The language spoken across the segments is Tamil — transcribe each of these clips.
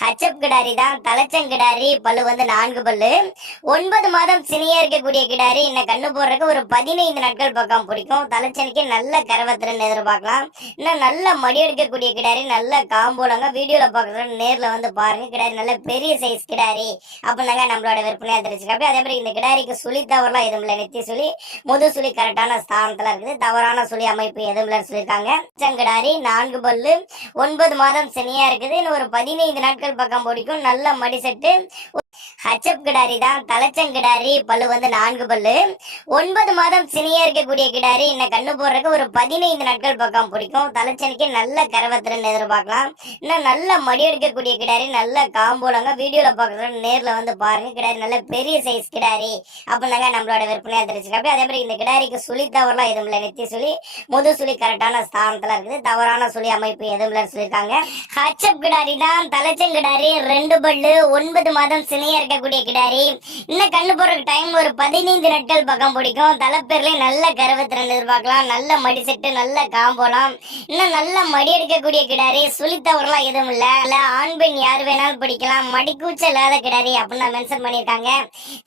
ஹச்சப் கிடாரி தான். தலைச்சங்கிடாரி, பல்லு வந்து 4 பல்லு. 9 மாதம் சினியா இருக்கக்கூடிய கிடாரி. இன்னும் கண்ணு போடுறதுக்கு ஒரு 15 நாட்கள் பக்கம் பிடிக்கும். தலைச்சனிக்கு நல்ல கரவத்திறன் எதிர்பார்க்கலாம். இன்னும் நல்ல மடி எடுக்கக்கூடிய கிடாரி, நல்ல காம்போலங்க. வீடியோல பாக்குறது நேர்ல வந்து பாருங்க. கிடாரி நல்ல பெரிய சைஸ் கிடாரி அப்படின்னாங்க நம்மளோட விற்பனையா தெரிஞ்சுக்க. அதே மாதிரி இந்த கிடாரிக்கு சுழி தவறுலாம் எதுவும் இல்லை. நெத்தி சுழி, முது சுழி கரெக்டான ஸ்தானத்துல இருக்குது. தவறான சுழி அமைப்பு எதுவும் இல்லைன்னு சொல்லியிருக்காங்க. செங்கடாரி 4 பல்லு, 9 மாதம் சினியா இருக்குது. இன்னும் ஒரு 15 நாட்கள் பக்கம் பிடிக்கும். நல்ல மடி செட்டு. ஹச்சப் கிடாரி தான். தலைச்சங்கிடாரி, பல்லு வந்து 4 பல்லு. 9 மாதம் சினியா இருக்கக்கூடிய கிடாரி. இன்னும் கண்ணு போடுறதுக்கு ஒரு 15 நாட்கள் பக்கம் பிடிக்கும். தலைச்சனிக்கு நல்ல கரவத்திறன் எதிர்பார்க்கலாம். இன்னும் நல்ல மடி எடுக்கக்கூடிய கிடாரி, நல்ல காம்போலங்க. வீடியோல பாக்குறது நேர்ல வந்து பாருங்க. கிடாரி நல்ல பெரிய சைஸ் கிடாரி அப்படின்னாங்க நம்மளோட விற்பனையா தெரிஞ்சுக்க. அதே மாதிரி இந்த கிடாரிக்கு சுழி தவறுலாம் எதுவும் இல்லை. நெத்தி சுழி, முது சுழி கரெக்டான ஸ்தானத்துல இருக்குது. தவறான சுழி அமைப்பு எதுவும் இல்லைன்னு சொல்லியிருக்காங்க. ஹச்சப் கிடாரி தான். தலைச்சங்கிடாரி 2 பல்லு, 9 மாதம் சினியா இருக்கக்கூடிய கிடாரி. இன்னும் கண்ணு போடுறதுக்கு டைம் ஒரு 15 நாட்கள் பக்கம் பிடிக்கும். தலைப்பேர்லயே நல்ல கருவத்திறன் எதிர்பார்க்கலாம். நல்ல மடி செட்டு, நல்ல காம்போலாம். இன்னும் நல்ல மடி எடுக்கக்கூடிய கிடாரி. சுழித்தவரெல்லாம் எதுவும் இல்ல. ஆண் பெண் யார் வேணாலும் பிடிக்கலாம். மடிக்கூச்ச இல்லாத கிடாரி அப்படின்னு மென்ஷன் பண்ணியிருக்காங்க.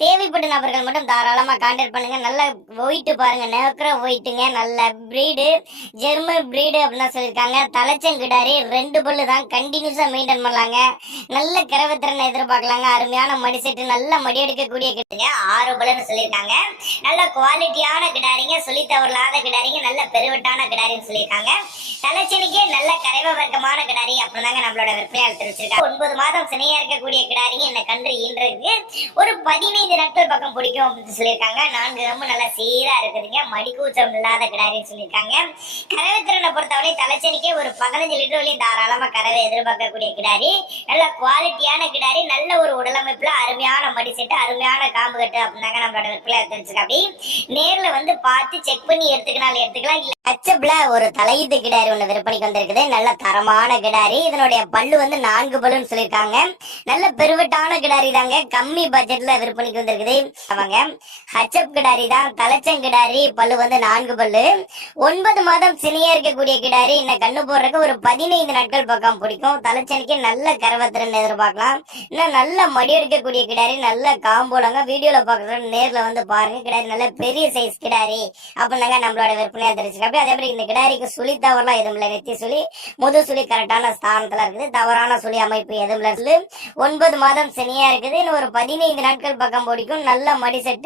தேவைப்பட்ட நபர்கள் மட்டும் தாராளமா கான்டாக்ட் பண்ணுங்க. நல்ல ஒயிட்டு பாருங்க, நேக்கிற ஒயிட்டுங்க. நல்ல பிரீடு, ஜெர்மன் பிரீடு அப்படின்னு சொல்லியிருக்காங்க. தலைச்சங்கிடாரி 2 பல்லு தான். கண்டினியூஸா மெயின்டைன் பண்ணலாங்க. நல்ல கரவத்திறன் எதிர்பார்க்கலாங்க. அருமையான மடி செட்டு, நல்ல மடி எடுக்கக்கூடிய கிட்டுங்க. 6 பல்லுன்னு சொல்லியிருக்காங்க. நல்ல குவாலிட்டியான கிடாரிங்க. சொல்லி தவறலாத கிடாரிங்க. நல்ல பெருவட்டான கிடாரின்னு சொல்லியிருக்காங்க. தலைச்சனிக்கு நல்ல கரைவ வர்க்கமான கிடாரி அப்படிதாங்க நம்மளோட விற்பனையாளர் தெரிவிச்சிருக்காங்க. 9 மாதம் சினையா இருக்கக்கூடிய கிடாரிங்க. இந்த கன்று ஈன்றதுக்கு ஒரு 15 நாட்கள் பக்கம் பிடிக்கும் அப்படின்னு சொல்லியிருக்காங்க. 4 ரொம்ப நல்லா சீரா இருக்குதுங்க. மடிக்கூச்சம் இல்லாத கிடாரின்னு சொல்லியிருக்காங்க. கரவத்திறனை பொறுத்தவரை தலைச்சனிக்கே ஒரு 15 லிட்டர் வரையும் தாராளமா கறவை எதிர்பார்க்கக்கூடிய கிடாரி. நல்ல குவாலிட்டியான கிடாரி. நல்ல ஒரு உடலமைப்புல அருமையான மடி செட்டு, அருமையான காம்பு கட்டு அப்படின்னாங்க நம்மளோட விற்பனையாளர் தெரிஞ்சுக்க. அப்படி நேர்ல வந்து பார்த்து செக் பண்ணி எடுத்துக்கனாலும் எடுத்துக்கலாம். இல்ல ஹச்சப்ல ஒரு தலையீத்து கிடாரி ஒண்ணு விற்பனைக்கு வந்திருக்குது. நல்ல தரமான கிடாரி. இதனுடைய பல்லு வந்து 4 பல்லுன்னு சொல்லியிருக்காங்க. நல்ல பெருவட்டான கிடாரி தாங்க. கம்மி பட்ஜெட்ல விற்பனைக்கு வந்திருக்குது. அவங்க ஹச்சப் கிடாரி தான். தலைச்சங்கிடாரி, பல்லு வந்து 4 பல்லு. 9 மாதம் சினியா இருக்கக்கூடிய கிடாரி. இன்னும் கண்ணு போடுறதுக்கு ஒரு 15 நாட்கள் பக்கம் பிடிக்கும். தலைச்சனிக்கு நல்ல கரவத்திறன் எதிர்பார்க்கலாம். இன்னும் நல்ல மடி எடுக்கக்கூடிய கிடாரி, நல்ல காம்போலங்க. வீடியோல பாக்குறது நேர்ல வந்து பாருங்க. கிடாரி நல்ல பெரிய சைஸ் கிடாரி அப்படின்னாங்க நம்மளோட விற்பனையா தெரிஞ்சுக்க. அதே மாதிரி இந்த கிடாரிக்கு சுழி தவறுலாம் எதுவும் இல்லை. நெத்தி சுழி, முது சுழி கரெக்டான ஸ்தானத்துல இருக்குது. தவறான சுழி அமைப்பு எதுவும் இல்லை. 9 மாதம் சினியா இருக்குது. இன்னும் ஒரு 15 நாட்கள் பக்கம் பிடிக்கும். நல்ல மடி செட்டு.